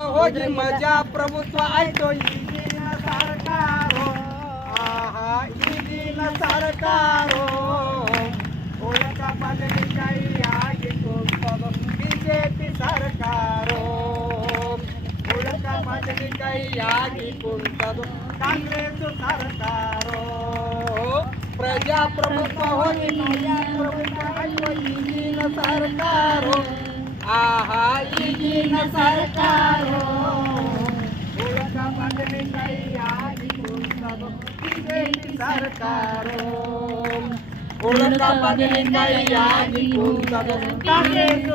होगी मजा प्रभुत्व ऐतो ईदीन सरकारो आहा ईदीन सरकारो ओळखा पदली काही आगे बीजेपी सरकारो ओळखा पदली काही आगे सरकारो प्रजाप्रभुत्व प्रभुत्व ऐतो ईदीन सरकारो सरकार ಸರ್ಕಾರ ಉಳಕ ಬದಲಿಕಾಯಿಯಾಗಿ ಕುಂತದು ಕಾಂಗ್ರೆಸ್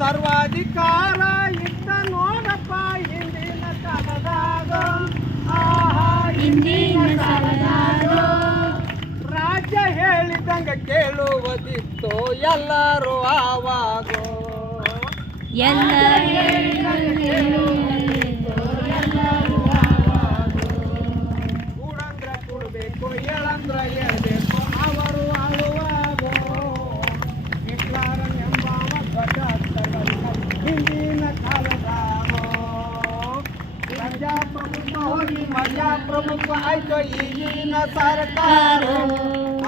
ಸರ್ವಾಧಿಕಾರ ಇದ್ದ ನೋಡಪ್ಪ ಹಿಂದಿನ ಕಾಲದಾಗ ಆಹಾ ಹಿಂದಿನ ಸಾಲದಾಗ ರಾಜ್ಯ ಹೇಳಿದಂಗ ಕೇಳುವುದಿತ್ತು ಎಲ್ಲರೂ ಆವಾಗೋ ಎಲ್ಲ माझ्या प्रमुख होई माझ्या प्रमुख ऐक येईन सरकार.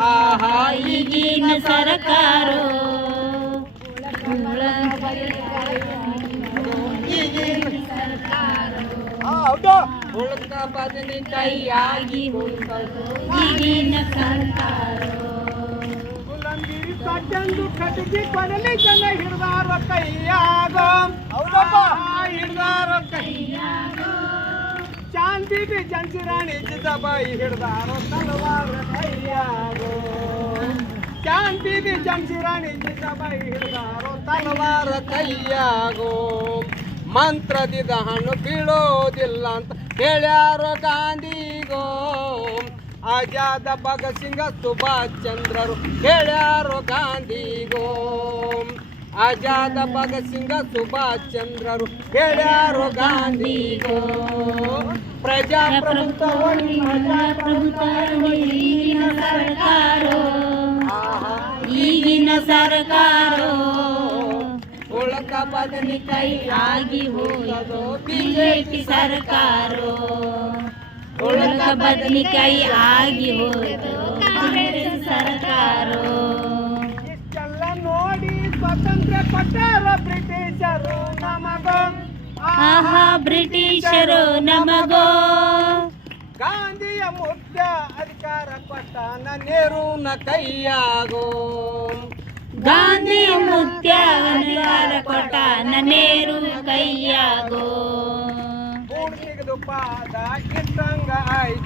आहा येईन सरकार. बोलता बाजने काही आगी येईन सरकार चंदू खटकी पडली चंद हिरदार कैया गम हिरदार ಕೈಯಾಗ ಶಾಂತಿಗೆ ಜಂಚಿರಾಣಿ ಜಿಜಬಾಯಿ ಹಿಡ್ದಾರ ತಲವಾರ ಕೈಯಾಗ ಶಾಂತಿಗೆ ಜಂಚಿರಾಣಿ ಜಿಜಬಾಯಿ ಹಿಡ್ದಾರ ತಲವಾರ ಕೈಯಾಗೋ. ಮಂತ್ರದಿದ ಹಣ್ಣು ಬೀಳೋದಿಲ್ಲ ಅಂತ ಹೇಳ್ಯಾರೋ ಗಾಂಧಿಗೋ. ಆಜಾದ ಭಗತ್ ಸಿಂಗ ಸುಭಾಷ್ ಚಂದ್ರರು ಹೇಳ್ಯಾರೋ ಗಾಂಧಿಗೋ. ಆಜಾದ ಭಗತ್ ಸಿಂಗ ಸುಭಾಷ್ ಚಂದ್ರರು ಹೇಳ್ಯಾರೋ ಗಾಂಧಿಗೋ. ಪ್ರಜಾಪ್ರಭುತ್ವ ಒಳಗೆ ಪ್ರಜಾಪ್ರಭುತ್ವ ಈಗಿನ ಸರ್ಕಾರ ಆಹಾ. ಈಗಿನ ಸರ್ಕಾರ ಉಳಕ ಬದನಿಕಾಯಿ ಆಗಿ ಹೋಯಿತು ಬಿಜೆಪಿ ಸರ್ಕಾರ ಉಳಕ ಬದಲಿಕಾಯಿ ಆಗಿ ಹೋಯಿತು ಕಾಂಗ್ರೆಸ್ ಸರ್ಕಾರ ಇಷ್ಟೆಲ್ಲ ನೋಡಿ ಸ್ವಾತಂತ್ರ್ಯ ಕೊಟ್ಟಾರ ಬ್ರಿಟಿಷರು ನಮಗ ಆಹಾ ಬ್ರಿಟಿಷರು ನಮಗೋ ಗಾಂಧಿಯ ಮುಖ್ಯ ಅಧಿಕಾರ ಕೊಟ್ಟಾನ ನ ಕೈಯಾಗೋ. ಗಾಂಧಿ ಮುಖ್ಯ ಅಧಿಕಾರ ಕೊಟ್ಟಾನ ನೇರು ಕೈಯಾಗೋ. ಪಾದ ಇಟ್ಟಂಗ ಆಯ್